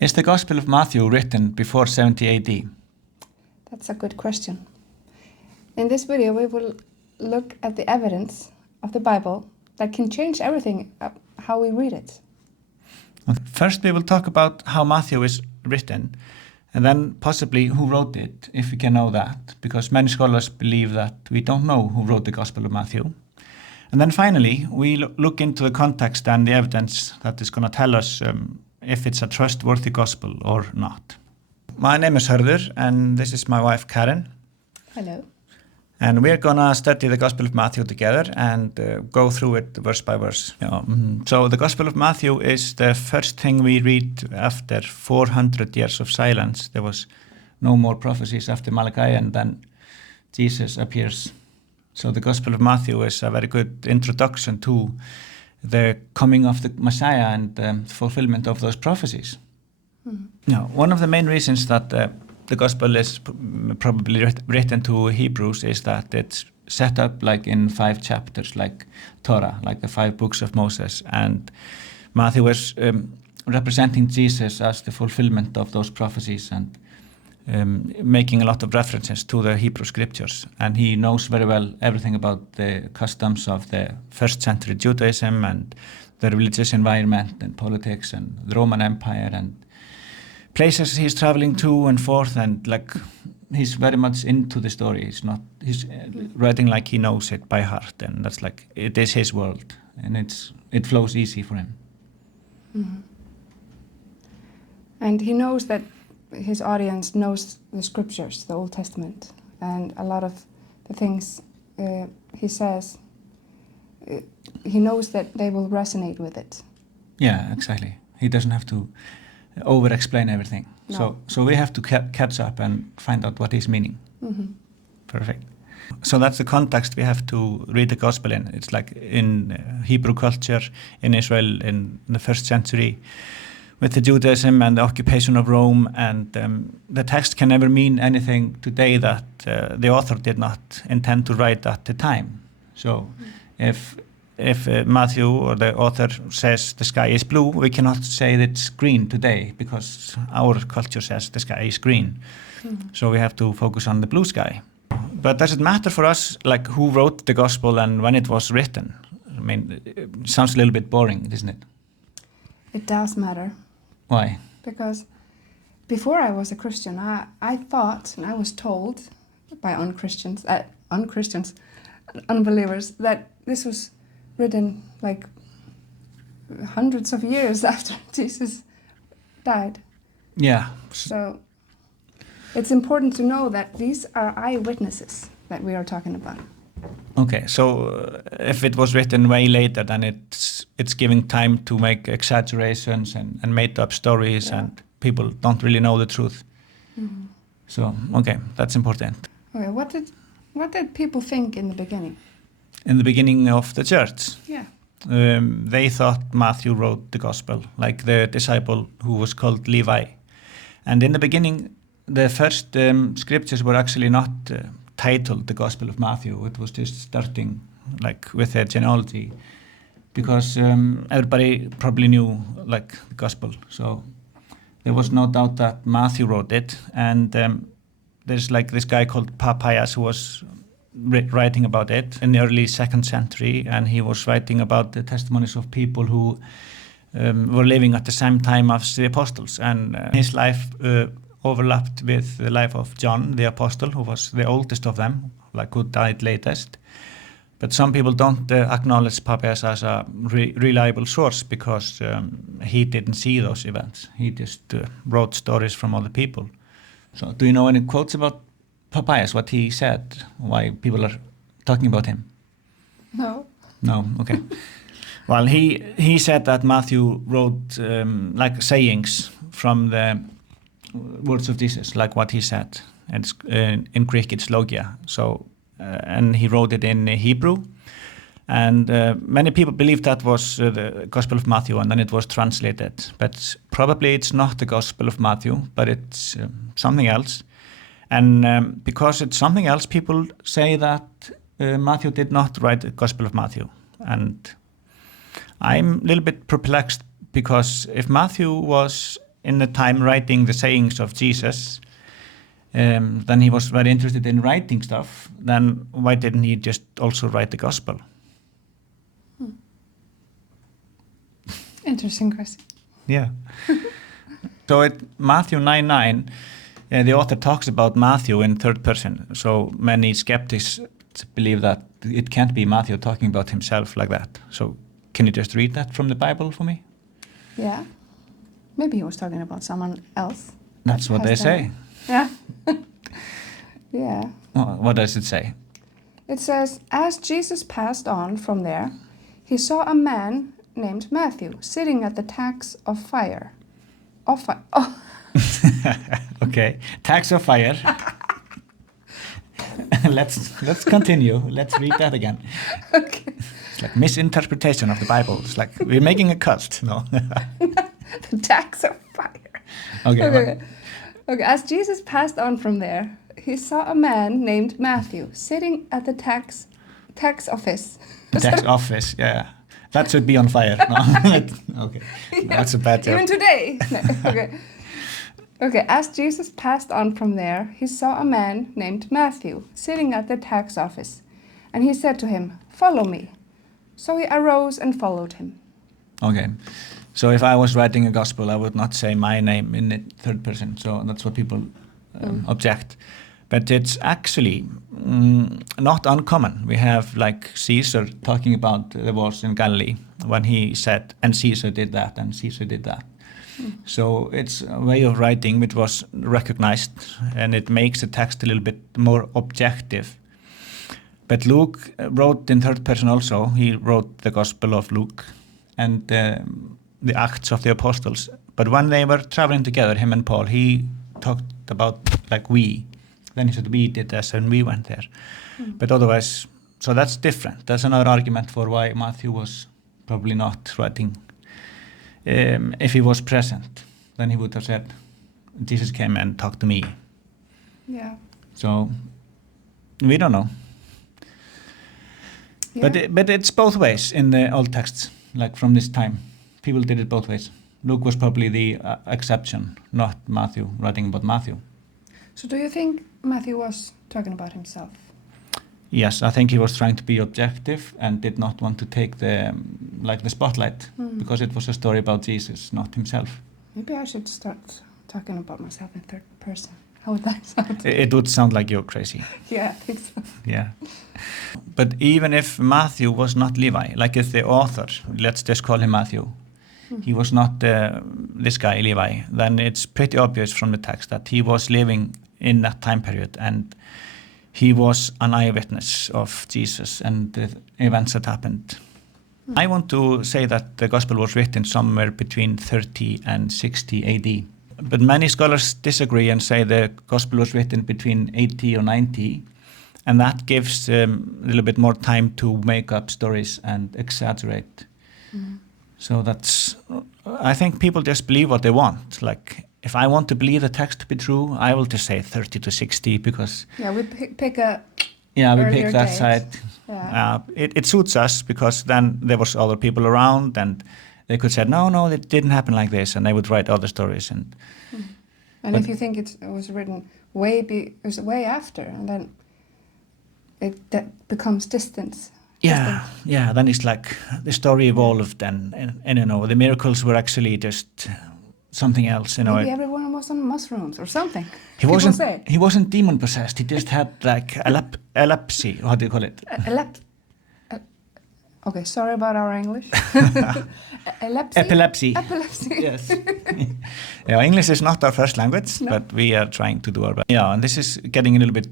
Is the Gospel of Matthew written before 70 AD? That's a good question. In this video, we will look at the evidence of the Bible that can change everything, how we read it. First, we will talk about how Matthew is written, and then possibly who wrote it, if we can know that, because many scholars believe that we don't know who wrote the Gospel of Matthew. And then finally, we look into the context and the evidence that is going to tell us if it's a trustworthy gospel or not. My name is Hardur, and this is my wife Karen. Hello. And we're going to study the Gospel of Matthew together and go through it verse by verse. So the Gospel of Matthew is the first thing we read after 400 years of silence. There was no more prophecies after Malachi, and then Jesus appears. So the Gospel of Matthew is a very good introduction to the coming of the Messiah and the fulfillment of those prophecies. One of the main reasons that the Gospel is probably written to Hebrews is that it's set up like in 5 chapters, like Torah, like the 5 books of Moses. And Matthew is representing Jesus as the fulfillment of those prophecies and making a lot of references to the Hebrew scriptures. And he knows very well everything about the customs of the first century Judaism and the religious environment and politics and the Roman Empire and places he's traveling to and forth, and like he's very much into the story. He's writing like he knows it by heart, and that's like it is his world, and it flows easy for him. Mm-hmm. And he knows that his audience knows the scriptures, the Old Testament, and a lot of the things he says, he knows that they will resonate with it. Yeah, exactly. He doesn't have to over-explain everything. No. So we have to catch up and find out what he's meaning. Mm-hmm. Perfect. So that's the context we have to read the gospel in. It's like in Hebrew culture, in Israel in the first century, with the Judaism and the occupation of Rome, and the text can never mean anything today that the author did not intend to write at the time. So if Matthew or the author says the sky is blue, we cannot say that it's green today because our culture says the sky is green. Mm-hmm. So we have to focus on the blue sky. But does it matter for us, like who wrote the gospel and when it was written? I mean, it sounds a little bit boring, doesn't it? It does matter. Why? Because before I was a Christian, I thought, and I was told by unbelievers, that this was written like hundreds of years after Jesus died. Yeah. So it's important to know that these are eyewitnesses that we are talking about. Okay, so if it was written way later, then it's giving time to make exaggerations and made up stories, yeah. And people don't really know the truth. Mm-hmm. So, okay, that's important. Okay, what did people think in the beginning? In the beginning of the church? Yeah. They thought Matthew wrote the gospel, like the disciple who was called Levi. And in the beginning, the first scriptures were actually not titled the Gospel of Matthew. It was just starting like with a genealogy, because everybody probably knew like the gospel. So there was no doubt that Matthew wrote it. And there's like this guy called Papias who was writing about it in the early 2nd century, and he was writing about the testimonies of people who were living at the same time as the apostles, and his life overlapped with the life of John the apostle, who was the oldest of them, like who died latest. But some people don't acknowledge Papias as a reliable source because he didn't see those events. He just wrote stories from other people. So do you know any quotes about Papias, what he said, why people are talking about him? No. No, okay. Well, he said that Matthew wrote like sayings from the words of Jesus, like what he said. And in Greek it's Logia. So, and he wrote it in Hebrew. And many people believe that was the Gospel of Matthew, and then it was translated. But probably it's not the Gospel of Matthew, but it's something else. And because it's something else, people say that Matthew did not write the Gospel of Matthew. And I'm a little bit perplexed, because if Matthew was in the time writing the sayings of Jesus, then he was very interested in writing stuff, then why didn't he just also write the gospel? Interesting question. Yeah. So Matthew 9:9, the author talks about Matthew in third person. So many skeptics believe that it can't be Matthew talking about himself like that. So can you just read that from the Bible for me? Yeah. Maybe he was talking about someone else. That's what they say. Yeah. Yeah. What does it say? It says, as Jesus passed on from there, he saw a man named Matthew sitting at the tax of fire. Okay, tax of fire. Let's continue. Let's read that again. Okay. It's like misinterpretation of the Bible. It's like we're making a cult. No. The tax of fire. Okay. Okay. As Jesus passed on from there, he saw a man named Matthew sitting at the tax office. Tax office, yeah. That should be on fire. No. Okay. Yeah. That's a bad joke. Even today. No, okay. Okay, as Jesus passed on from there, he saw a man named Matthew sitting at the tax office. And he said to him, follow me. So he arose and followed him. Okay. So if I was writing a gospel, I would not say my name in the third person. So that's what people object. But it's actually not uncommon. We have like Caesar talking about the wars in Galilee when he said, and Caesar did that, and Caesar did that. So it's a way of writing which was recognized, and it makes the text a little bit more objective. But Luke wrote in third person also. He wrote the Gospel of Luke and the Acts of the Apostles. But when they were traveling together, him and Paul, he talked about like we. Then he said we did this and we went there. But otherwise, so that's different. That's another argument for why Matthew was probably not writing. If he was present, then he would have said, Jesus came and talked to me. Yeah. So we don't know. Yeah. But it's both ways in the old texts, like from this time. People did it both ways. Luke was probably the exception, not Matthew, writing about Matthew. So do you think Matthew was talking about himself? Yes, I think he was trying to be objective and did not want to take the spotlight because it was a story about Jesus, not himself. Maybe I should start talking about myself in third person. How would that sound? It would sound like you're crazy. Yeah, I think so. Yeah. But even if Matthew was not Levi, like if the author, let's just call him Matthew, he was not this guy Levi, then it's pretty obvious from the text that he was living in that time period and he was an eyewitness of Jesus and the events that happened. I want to say that the gospel was written somewhere between 30 and 60 AD. But many scholars disagree and say the gospel was written between 80 or 90, and that gives a little bit more time to make up stories and exaggerate. So I think people just believe what they want. Like, if I want to believe the text to be true, I will just say 30 to 60 because... Yeah, we pick a... Yeah, we pick that date. side. Yeah. It suits us because then there was other people around and they could say, no, it didn't happen like this, and they would write other stories. And if you think it was written way after, and then that becomes distance. Yeah, then it's like the story evolved and the miracles were actually just something else. Maybe everyone was on mushrooms or something. He wasn't demon possessed. He just had like epilepsy. What do you call it? Okay, sorry about our English. Epilepsy. Epilepsy. Yes. English is not our first language, but we are trying to do our best. Yeah, and this is getting a little bit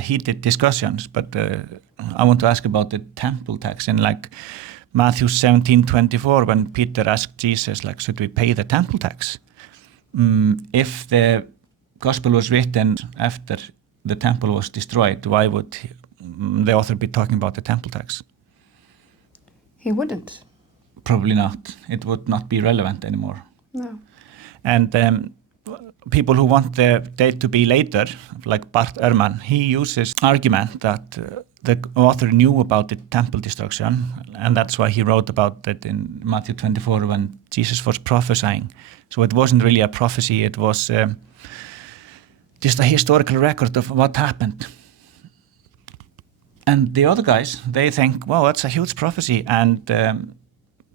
heated discussions, but I want to ask about the temple tax in like Matthew 17:24, when Peter asked Jesus, like, should we pay the temple tax? If the gospel was written after the temple was destroyed, why would the author be talking about the temple tax? He wouldn't. Probably not. It would not be relevant anymore. No. And people who want the date to be later, like Bart Ehrman, he uses argument that the author knew about the temple destruction, and that's why he wrote about it in Matthew 24 when Jesus was prophesying. So it wasn't really a prophecy, it was just a historical record of what happened. And the other guys, they think, wow, that's a huge prophecy. And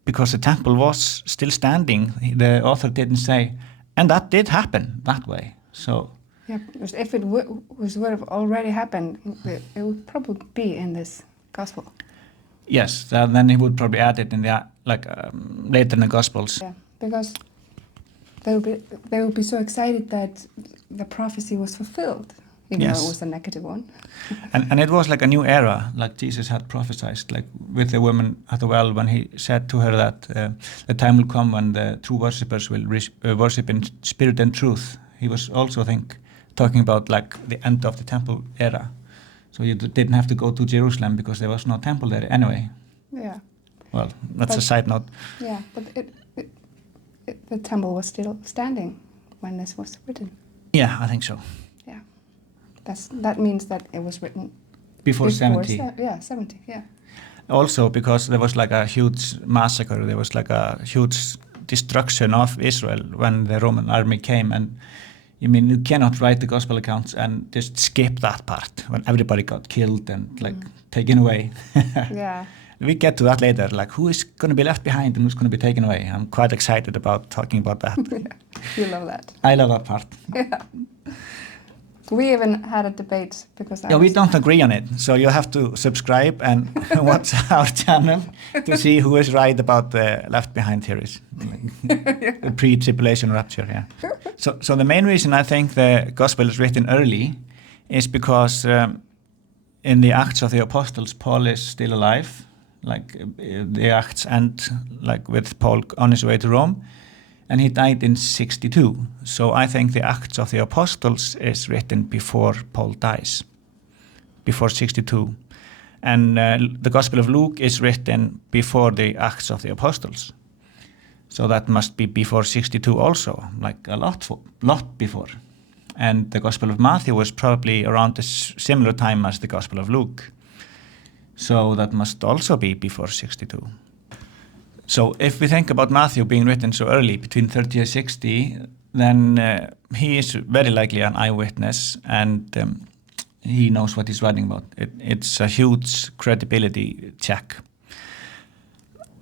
because the temple was still standing, the author didn't say, and that did happen that way. So Yeah, because if it would have already happened, it would probably be in this gospel. yes, then he would probably add it in the later in the Gospels. Yeah, because they would be so excited that the prophecy was fulfilled, even though it was a negative one. And it was like a new era, like Jesus had prophesied, like with the woman at the well, when he said to her that the time will come when the true worshippers will worship in spirit and truth. He was also, I think, talking about like the end of the temple era. So you didn't have to go to Jerusalem because there was no temple there anyway. Yeah. Well, that's a side note. Yeah, but the temple was still standing when this was written. Yeah, I think so. Yeah. That means that it was written Before 70. 70, yeah. Also because there was like a huge massacre, there was like a huge destruction of Israel when the Roman army came, and you cannot write the gospel accounts and just skip that part when everybody got killed and taken away. Yeah. We get to that later, like who is going to be left behind and who's going to be taken away. I'm quite excited about talking about that. You love that. I love that part. Yeah. We even had a debate because we don't agree on it, so you have to subscribe and watch our channel to see who is right about the left behind theories, the pre-tribulation rapture. Yeah. So the main reason I think the gospel is written early is because in the Acts of the Apostles, Paul is still alive. Like the Acts end like with Paul on his way to Rome. And he died in 62. So I think the Acts of the Apostles is written before Paul dies, before 62. And the Gospel of Luke is written before the Acts of the Apostles. So that must be before 62 also, like a lot before. And the Gospel of Matthew was probably around a similar time as the Gospel of Luke. So that must also be before 62. So if we think about Matthew being written so early, between 30 and 60, then he is very likely an eyewitness, and he knows what he's writing about. It's a huge credibility check.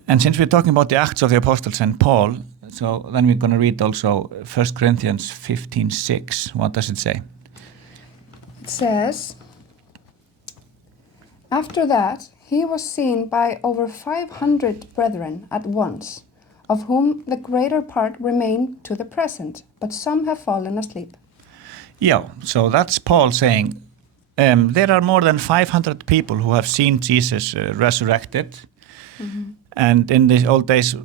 And since we're talking about the Acts of the Apostles and Paul, so then we're going to read also 1 Corinthians 15:6. What does it say? It says, after that, he was seen by over 500 brethren at once, of whom the greater part remain to the present, but some have fallen asleep. Yeah, so that's Paul saying, there are more than 500 people who have seen Jesus resurrected. Mm-hmm. And in the old days,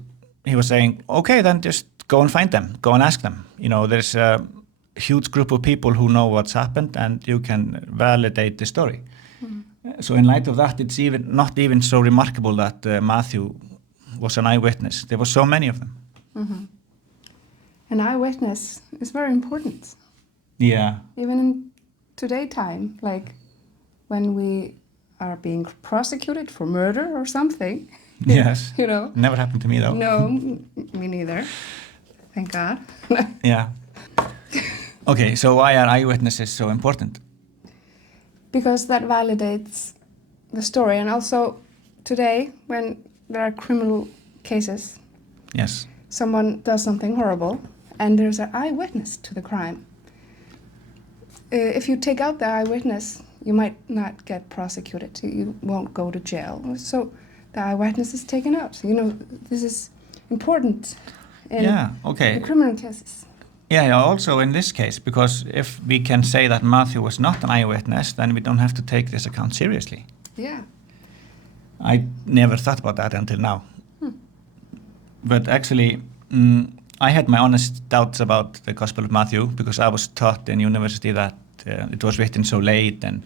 he was saying, okay, then just go and find them, go and ask them. There's a huge group of people who know what's happened, and you can validate the story. Mm-hmm. So in light of that, it's not even so remarkable that Matthew was an eyewitness. There were so many of them. Mm-hmm. An eyewitness is very important. Yeah. Even in today's time, like when we are being prosecuted for murder or something. Yes. Never happened to me though. No, me neither. Thank God. Yeah. Okay, so why are eyewitnesses so important? Because that validates the story. And also today, when there are criminal cases, yes, someone does something horrible and there's an eyewitness to the crime. If you take out the eyewitness, you might not get prosecuted. You won't go to jail. So the eyewitness is taken out. This is important in the criminal cases. Yeah, also in this case, because if we can say that Matthew was not an eyewitness, then we don't have to take this account seriously. Yeah. I never thought about that until now. But actually, I had my honest doubts about the Gospel of Matthew because I was taught in university that it was written so late, and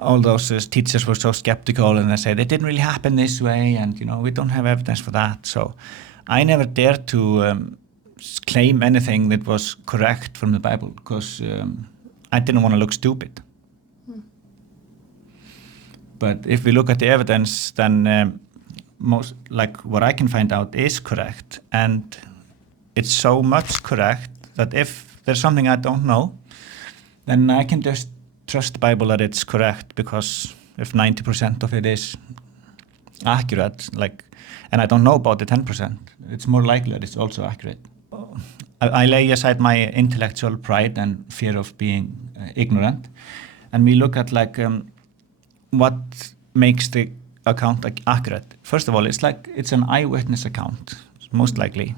all those teachers were so skeptical, and they said it didn't really happen this way, and we don't have evidence for that. So I never dared to claim anything that was correct from the Bible because I didn't want to look stupid. But if we look at the evidence, then most, like what I can find out is correct, and it's so much correct that if there's something I don't know, then I can just trust the Bible that it's correct, because if 90% of it is accurate, like, and I don't know about the 10%, it's more likely that it's also accurate. I lay aside my intellectual pride and fear of being ignorant, and we look at like what makes the account like accurate. First of all, it's an eyewitness account, most likely.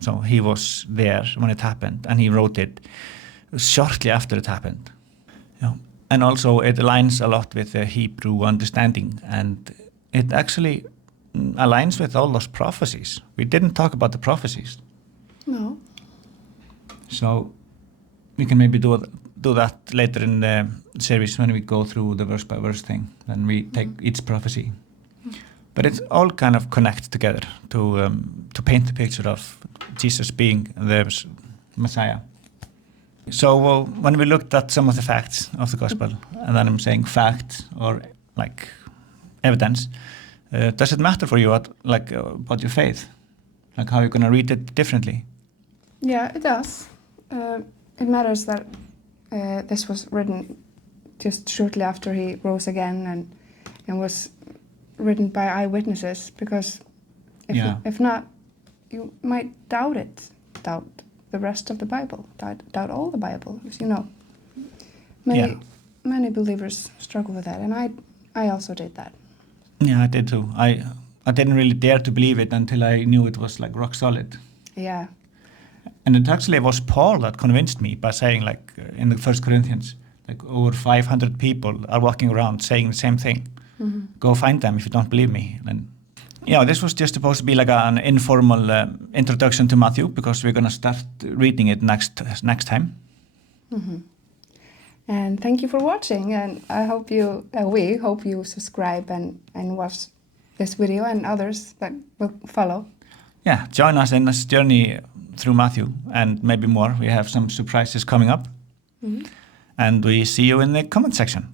So he was there when it happened, and he wrote it shortly after it happened. And also it aligns a lot with the Hebrew understanding, and it actually aligns with all those prophecies. We didn't talk about the prophecies. No. So we can maybe do that later in the series when we go through the verse by verse thing. Then we take each prophecy. But it's all kind of connect together to paint the picture of Jesus being the Messiah. So when we looked at some of the facts of the gospel, and then I'm saying fact or like evidence, does it matter for you about your faith? Like how you're going to read it differently? Yeah, it does. It matters that this was written just shortly after he rose again, and was written by eyewitnesses, because if not, you might doubt it, doubt the rest of the Bible, doubt all the Bible. As you know, many believers struggle with that, and I also did that. Yeah, I did too. I didn't really dare to believe it until I knew it was like rock solid. Yeah. And it actually was Paul that convinced me by saying, like in the 1 Corinthians, like over 500 people are walking around saying the same thing. Mm-hmm. Go find them if you don't believe me. And this was just supposed to be like an informal introduction to Matthew, because we're going to start reading it next time. Mm-hmm. And thank you for watching, and we hope you subscribe and watch this video and others that will follow. Yeah, join us in this journey through Matthew, and maybe more. We have some surprises coming up. Mm-hmm. And we see you in the comment section.